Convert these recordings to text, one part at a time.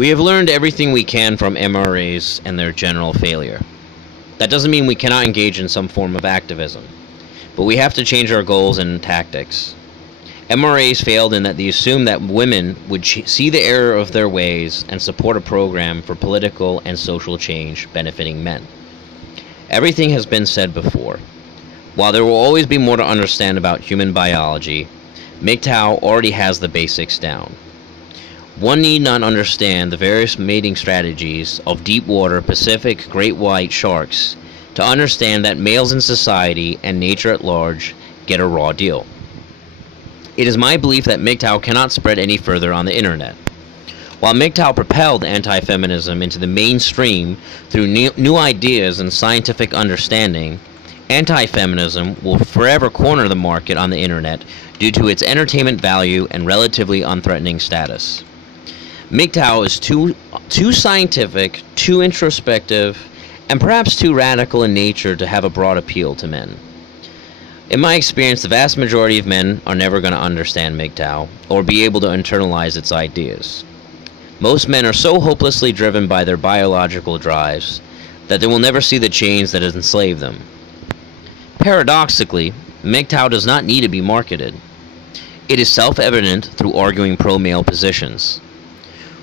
We have learned everything we can from MRAs and their general failure. That doesn't mean we cannot engage in some form of activism, but we have to change our goals and tactics. MRAs failed in that they assumed that women would see the error of their ways and support a program for political and social change benefiting men. Everything has been said before. While there will always be more to understand about human biology, Mgtow already has the basics down. One need not understand the various mating strategies of deep water Pacific great white sharks to understand that males in society and nature at large get a raw deal. It is my belief that Mgtow cannot spread any further on the internet. While Mgtow propelled anti-feminism into the mainstream through new ideas and scientific understanding, anti-feminism will forever corner the market on the internet due to its entertainment value and relatively unthreatening status. Mgtow is too scientific, too introspective, and perhaps too radical in nature to have a broad appeal to men. In my experience, the vast majority of men are never going to understand Mgtow or be able to internalize its ideas. Most men are so hopelessly driven by their biological drives that they will never see the chains that enslave them. Paradoxically, Mgtow does not need to be marketed. It is self-evident through arguing pro-male positions.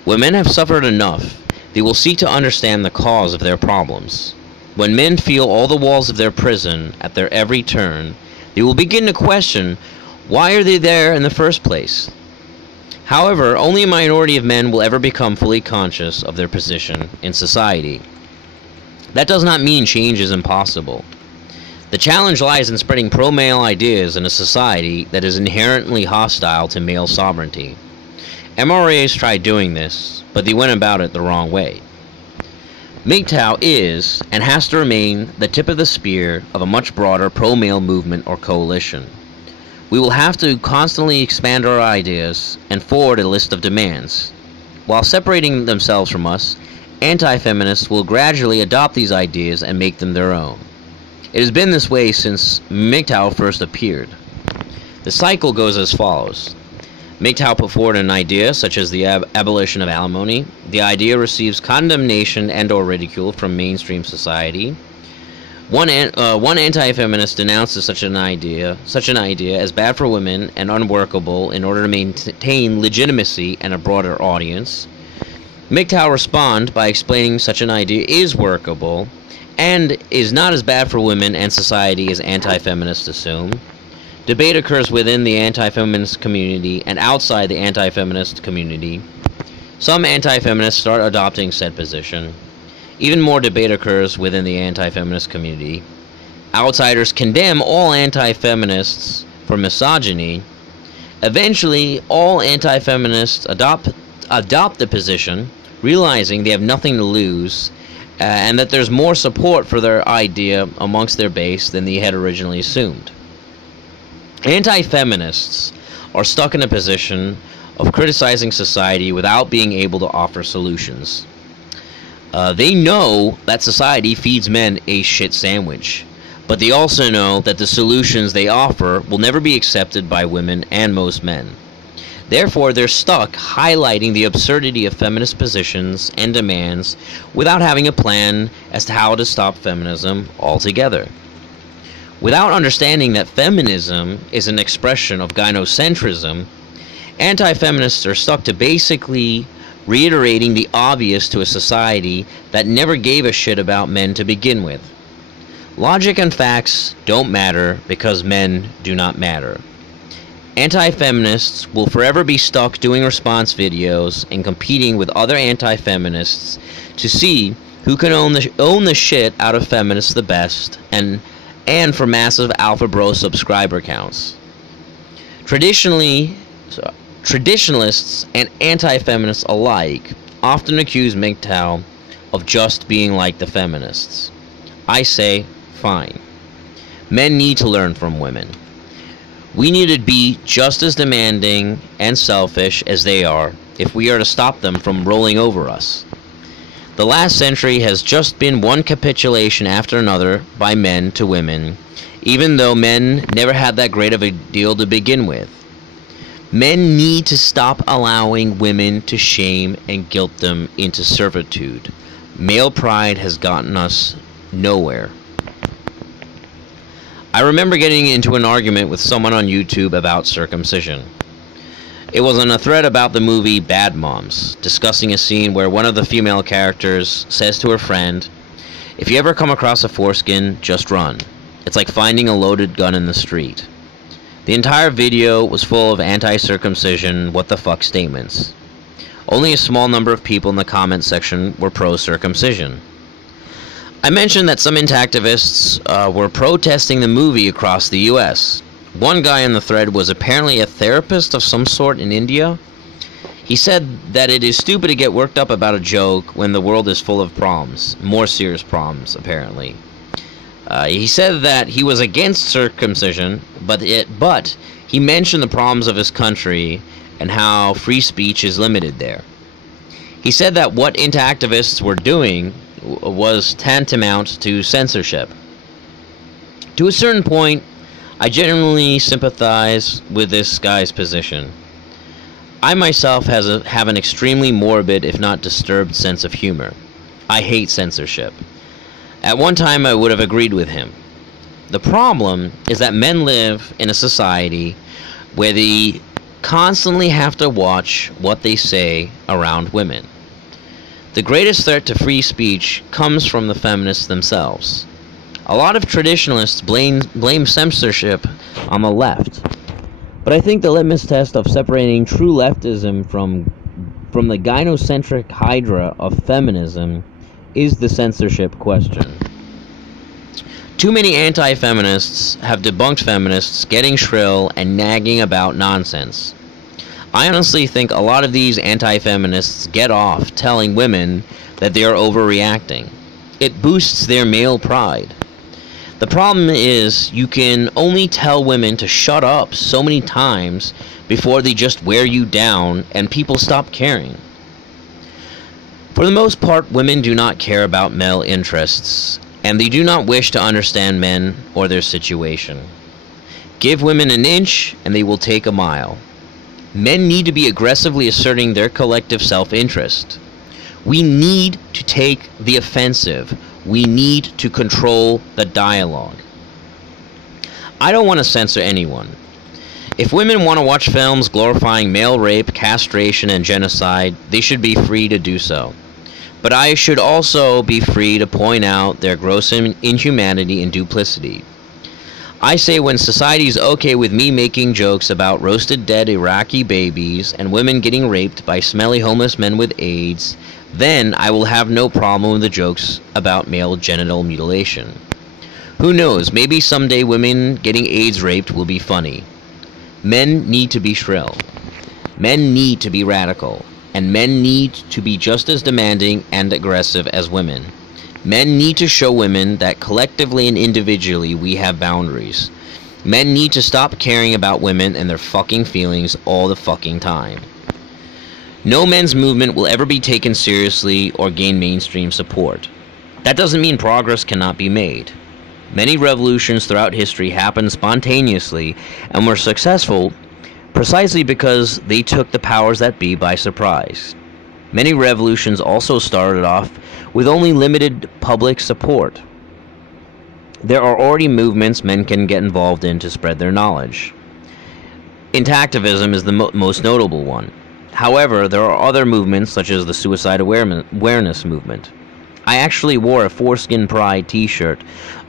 When men have suffered enough, they will seek to understand the cause of their problems. When men feel all the walls of their prison at their every turn, they will begin to question, why are they there in the first place? However, only a minority of men will ever become fully conscious of their position in society. That does not mean change is impossible. The challenge lies in spreading pro-male ideas in a society that is inherently hostile to male sovereignty. MRAs tried doing this, but they went about it the wrong way. Mgtow is, and has to remain, the tip of the spear of a much broader pro-male movement or coalition. We will have to constantly expand our ideas and forward a list of demands. While separating themselves from us, anti-feminists will gradually adopt these ideas and make them their own. It has been this way since Mgtow first appeared. The cycle goes as follows. Mgtow put forward an idea such as the abolition of alimony. The idea receives condemnation and or ridicule from mainstream society. One anti-feminist denounces such an idea as bad for women and unworkable in order to maintain legitimacy and a broader audience. Mgtow responds by explaining such an idea is workable and is not as bad for women and society as anti-feminists assume. Debate occurs within the anti-feminist community and outside the anti-feminist community. Some anti-feminists start adopting said position. Even more debate occurs within the anti-feminist community. Outsiders condemn all anti-feminists for misogyny. Eventually, all anti-feminists adopt the position, realizing they have nothing to lose, and that there's more support for their idea amongst their base than they had originally assumed. Anti-feminists are stuck in a position of criticizing society without being able to offer solutions. They know that society feeds men a shit sandwich, but they also know that the solutions they offer will never be accepted by women and most men. Therefore, they're stuck highlighting the absurdity of feminist positions and demands without having a plan as to how to stop feminism altogether. Without understanding that feminism is an expression of gynocentrism, anti-feminists are stuck to basically reiterating the obvious to a society that never gave a shit about men to begin with. Logic and facts don't matter because men do not matter. Anti-feminists will forever be stuck doing response videos and competing with other anti-feminists to see who can own the shit out of feminists the best and for massive alpha bro subscriber counts. Traditionalists and anti-feminists alike often accuse Mgtow of just being like the feminists. I say, fine. Men need to learn from women. We need to be just as demanding and selfish as they are if we are to stop them from rolling over us. The last century has just been one capitulation after another by men to women, even though men never had that great of a deal to begin with. Men need to stop allowing women to shame and guilt them into servitude. Male pride has gotten us nowhere. I remember getting into an argument with someone on YouTube about circumcision. It was on a thread about the movie Bad Moms, discussing a scene where one of the female characters says to her friend, "If you ever come across a foreskin, just run. It's like finding a loaded gun in the street." The entire video was full of anti-circumcision what the fuck statements. Only a small number of people in the comment section were pro-circumcision. I mentioned that some activists were protesting the movie across the US. One guy in the thread was apparently a therapist of some sort in India. He said that it is stupid to get worked up about a joke when the world is full of problems, more serious problems apparently. He said that he was against circumcision, but he mentioned the problems of his country and how free speech is limited there. He said that what activists were doing was tantamount to censorship. To a certain point, I genuinely sympathize with this guy's position. I myself have an extremely morbid, if not disturbed, sense of humor. I hate censorship. At one time, I would have agreed with him. The problem is that men live in a society where they constantly have to watch what they say around women. The greatest threat to free speech comes from the feminists themselves. A lot of traditionalists blame censorship on the left, but I think the litmus test of separating true leftism from the gynocentric hydra of feminism is the censorship question. Too many anti-feminists have debunked feminists getting shrill and nagging about nonsense. I honestly think a lot of these anti-feminists get off telling women that they are overreacting. It boosts their male pride. The problem is you can only tell women to shut up so many times before they just wear you down and people stop caring. For the most part, women do not care about male interests, and they do not wish to understand men or their situation. Give women an inch, and they will take a mile. Men need to be aggressively asserting their collective self-interest. We need to take the offensive. We need to control the dialogue. I don't want to censor anyone. If women want to watch films glorifying male rape, castration, and genocide, they should be free to do so. But I should also be free to point out their gross inhumanity and duplicity. I say when society is okay with me making jokes about roasted dead Iraqi babies and women getting raped by smelly homeless men with AIDS, then I will have no problem with the jokes about male genital mutilation. Who knows, maybe someday women getting AIDS raped will be funny. Men need to be shrill. Men need to be radical. And men need to be just as demanding and aggressive as women. Men need to show women that collectively and individually we have boundaries. Men need to stop caring about women and their fucking feelings all the fucking time. No men's movement will ever be taken seriously or gain mainstream support. That doesn't mean progress cannot be made. Many revolutions throughout history happened spontaneously and were successful precisely because they took the powers that be by surprise. Many revolutions also started off with only limited public support. There are already movements men can get involved in to spread their knowledge. Activism is the most notable one. However, there are other movements such as the suicide awareness movement. I actually wore a Foreskin Pride t-shirt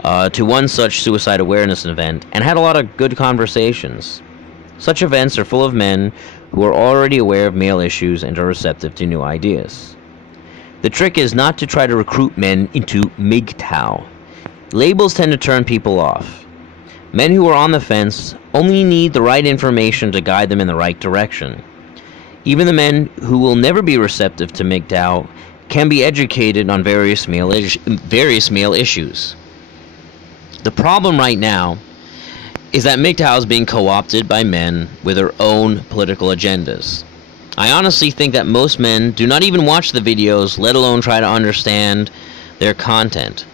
to one such suicide awareness event and had a lot of good conversations. Such events are full of men who are already aware of male issues and are receptive to new ideas. The trick is not to try to recruit men into Mgtow. Labels tend to turn people off. Men who are on the fence only need the right information to guide them in the right direction. Even the men who will never be receptive to Mgtow can be educated on various male issues. The problem right now is that Mgtow is being co-opted by men with their own political agendas. I honestly think that most men do not even watch the videos, let alone try to understand their content.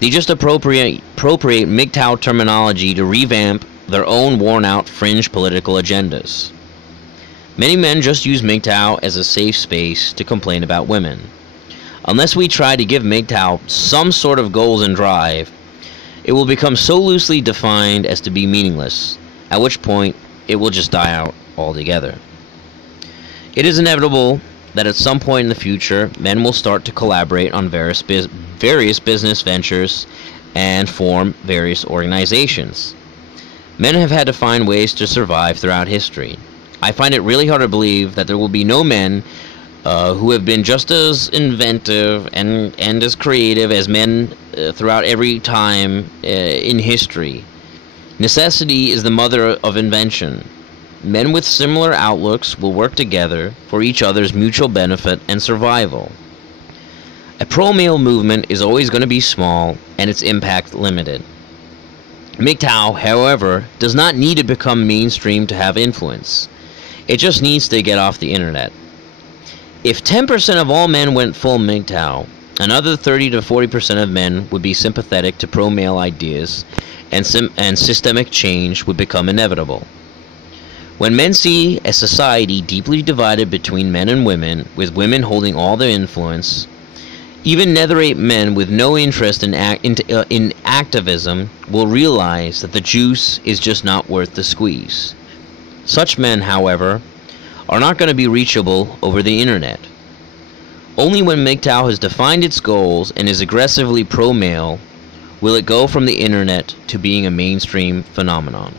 They just appropriate Mgtow terminology to revamp their own worn-out fringe political agendas. Many men just use Mgtow as a safe space to complain about women. Unless we try to give Mgtow some sort of goals and drive, it will become so loosely defined as to be meaningless, at which point it will just die out altogether. It is inevitable that at some point in the future, men will start to collaborate on various business ventures and form various organizations. Men have had to find ways to survive throughout history. I find it really hard to believe that there will be no men who have been just as inventive and as creative as men throughout every time in history. Necessity is the mother of invention. Men with similar outlooks will work together for each other's mutual benefit and survival. A pro-male movement is always going to be small and its impact limited. Mgtow, however, does not need to become mainstream to have influence. It just needs to get off the internet. If 10% of all men went full Mgtow, another 30 to 40% of men would be sympathetic to pro-male ideas, and systemic change would become inevitable. When men see a society deeply divided between men and women, with women holding all the influence, even netherite men with no interest in activism will realize that the juice is just not worth the squeeze. Such men, however, are not going to be reachable over the internet. Only when Mgtow has defined its goals and is aggressively pro-male will it go from the internet to being a mainstream phenomenon.